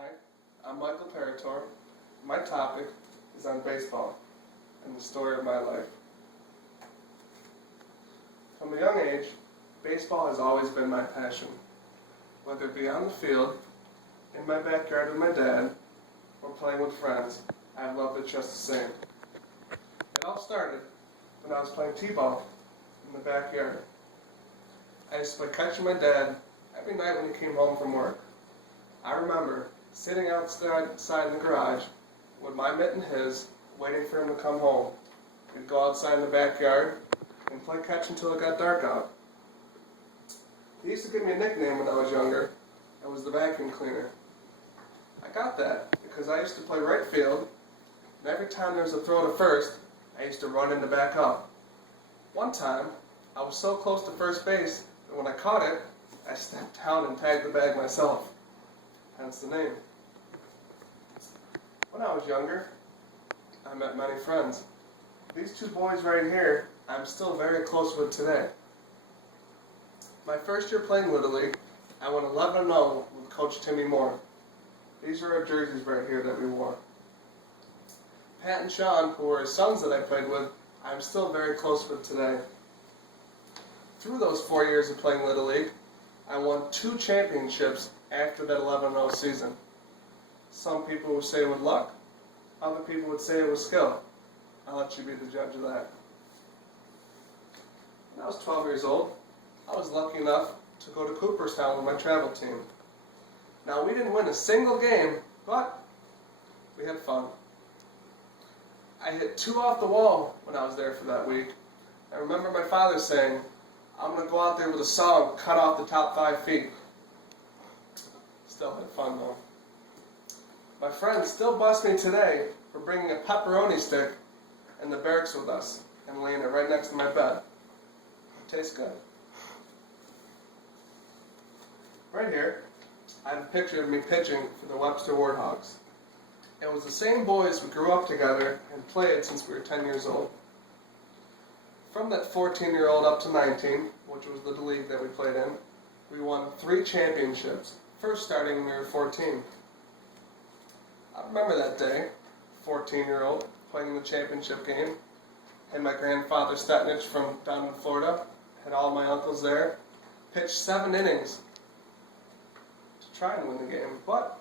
Hi, I'm Michael Paratore. My topic is on baseball and the story of my life. From a young age, baseball has always been my passion. Whether it be on the field, in my backyard with my dad, or playing with friends, I've loved it just the same. It all started when I was playing t-ball in the backyard. I used to play catch with my dad every night when he came home from work. I remember sitting outside in the garage with my mitt in his, waiting for him to come home. We'd go outside in the backyard and play catch until it got dark out. He used to give me a nickname when I was younger. It was the vacuum cleaner. I got that because I used to play right field, and every time there was a throw to first, I used to run in to back up. One time, I was so close to first base that when I caught it, I stepped down and tagged the bag myself. Hence the name. When I was younger, I met many friends. These two boys right here, I'm still very close with today. My first year playing Little League, I went 11-0 with Coach Timmy Moore. These are our jerseys right here that we wore. Pat and Sean, who were his sons that I played with, I'm still very close with today. Through those 4 years of playing Little League, I won 2 championships after that 11-0 season. Some people would say with luck, other people would say it was skill. I'll let you be the judge of that. When I was 12 years old, I was lucky enough to go to Cooperstown with my travel team. Now, we didn't win a single game, but we had fun. I hit 2 off the wall when I was there for that week. I remember my father saying, I'm going to go out there with a saw and cut off the top 5 feet. Still had fun though. My friends still bust me today for bringing a pepperoni stick in the barracks with us and laying it right next to my bed. It tastes good. Right here, I have a picture of me pitching for the Webster Warthogs. It was the same boys we grew up together and played since we were 10 years old. From that 14-year-old up to 19, which was the league that we played in, we won 3 championships, first starting when we were 14. I remember that day, 14-year-old, playing in the championship game, and my grandfather Stetnich from down in Florida, had all my uncles there, pitched 7 innings to try and win the game, but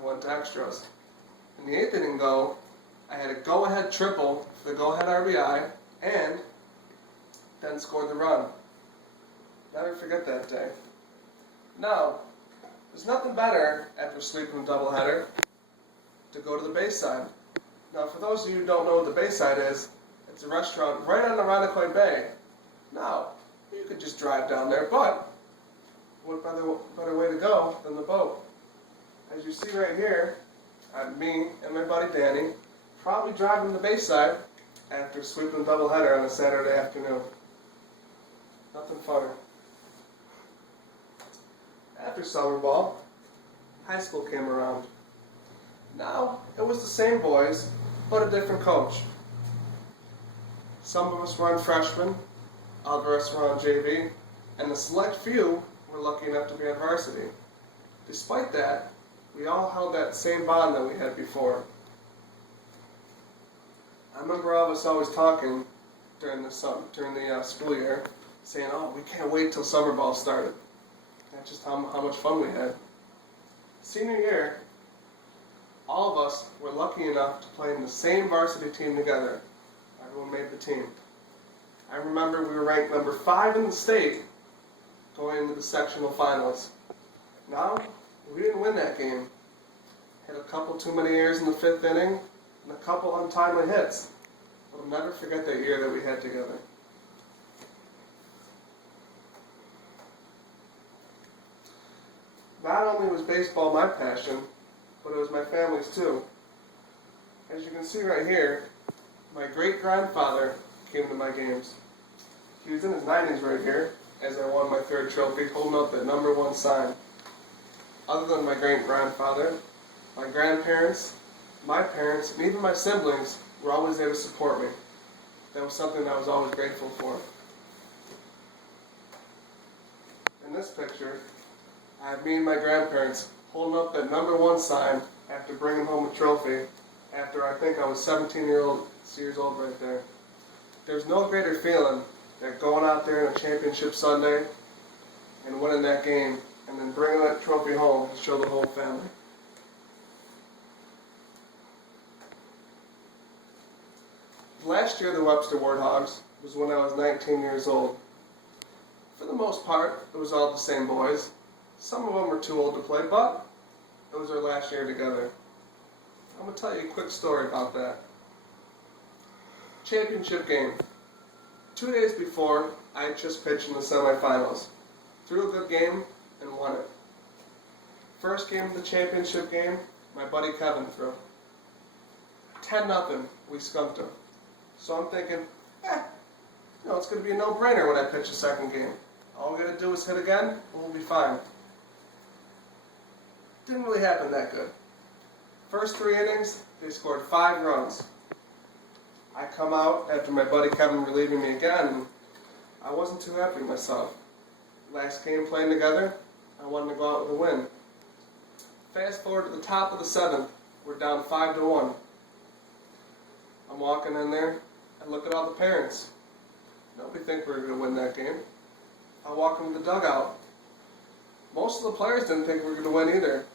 I went to extras. In the 8th inning, though, I had a go-ahead triple for the go-ahead RBI, and then scored the run. Never forget that day. Now, there's nothing better after sweeping a doubleheader to go to the Bayside. Now, for those of you who don't know what the Bayside is, it's a restaurant right on the Irondequoit Bay. Now, you could just drive down there, but what better way to go than the boat? As you see right here, me and my buddy Danny probably driving the Bayside after sweeping a doubleheader on a Saturday afternoon. Nothing funner. After summer ball, high school came around. Now, it was the same boys, but a different coach. Some of us were on freshmen, others were on JV, and a select few were lucky enough to be on varsity. Despite that, we all held that same bond that we had before. I remember all of us always talking during the school year, saying, oh, we can't wait till summer ball started. That's just how much fun we had. Senior year, all of us were lucky enough to play in the same varsity team together. Everyone made the team. I remember we were ranked number 5 in the state going into the sectional finals. Now, we didn't win that game. Had a couple too many errors in the 5th inning and a couple untimely hits. But I'll never forget that year that we had together. Not only was baseball my passion, but it was my family's too. As you can see right here, my great-grandfather came to my games. He was in his 90s right here, as I won my 3rd trophy, holding up that number 1 sign. Other than my great-grandfather, my grandparents, my parents, and even my siblings were always there to support me. That was something I was always grateful for. In this picture, I have me and my grandparents holding up that #1 sign after bringing home a trophy after I think I was 17 years old right there. There's no greater feeling than going out there in a championship Sunday and winning that game and then bringing that trophy home to show the whole family. Last year, the Webster Warthogs was when I was 19 years old. For the most part, it was all the same boys. Some of them were too old to play, but it was our last year together. I'm going to tell you a quick story about that. Championship game. 2 days before, I had just pitched in the semifinals. Threw a good game and won it. First game of the championship game, my buddy Kevin threw. 10-0, we skunked him. So I'm thinking, it's going to be a no-brainer when I pitch the second game. All we got to do is hit again, and we'll be fine. Didn't really happen that good. First 3 innings, they scored 5 runs. I come out after my buddy Kevin relieving me again, and I wasn't too happy with myself. Last game playing together, I wanted to go out with a win. Fast forward to the top of the 7th, we're down 5-1. I'm walking in there, I look at all the parents. Nobody think we were going to win that game. I walk into the dugout. Most of the players didn't think we were going to win either.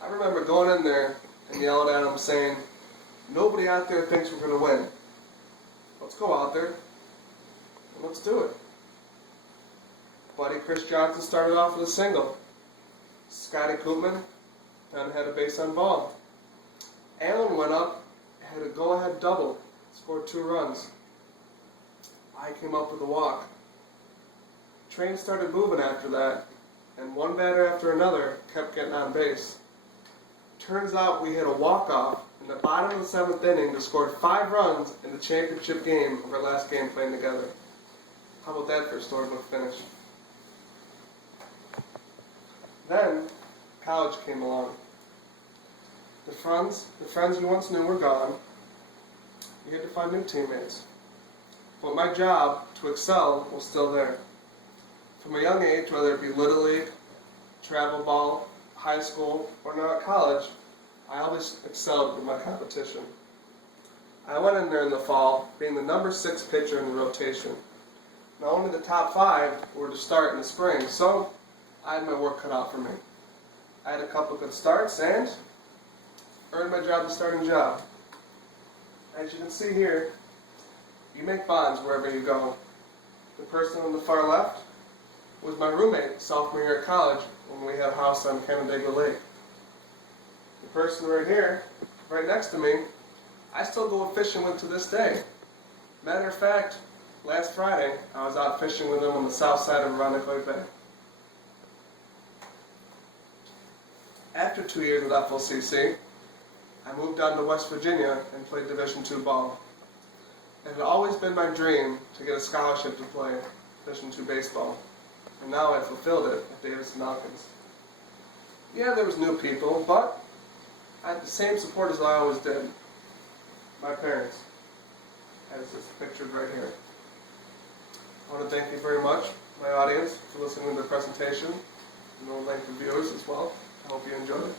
I remember going in there and yelling at them saying, nobody out there thinks we're going to win. Let's go out there and let's do it. Buddy Chris Johnson started off with a single. Scotty Koopman then had a base on ball. Allen went up, had a go-ahead double, scored 2 runs. I came up with a walk. Train started moving after that, and one batter after another kept getting on base. Turns out we hit a walk-off in the bottom of the 7th inning to score 5 runs in the championship game of our last game playing together. How about that for a storybook finish? Then, college came along. The friends we once knew were gone. We had to find new teammates. But my job to excel was still there. From a young age, whether it be Little League, travel ball, high school, or now at college, I always excelled with my competition. I went in there in the fall, being the #6 pitcher in the rotation. Now only the top 5 were to start in the spring, so I had my work cut out for me. I had a couple good starts and earned my job the starting job. As you can see here, you make bonds wherever you go. The person on the far left was my roommate sophomore year at college when we had a house on Canandaigua Lake. The person right here, right next to me, I still go fishing with to this day. Matter of fact, last Friday, I was out fishing with him on the south side of Irondequoit Bay. After 2 years with FLCC, I moved down to West Virginia and played Division II ball. It had always been my dream to get a scholarship to play Division II baseball, and now I fulfilled it at Davidson Elkins. Yeah, there was new people, but I had the same support as I always did. My parents, as is pictured right here. I want to thank you very much, my audience, for listening to the presentation, and all length of viewers as well. I hope you enjoyed it.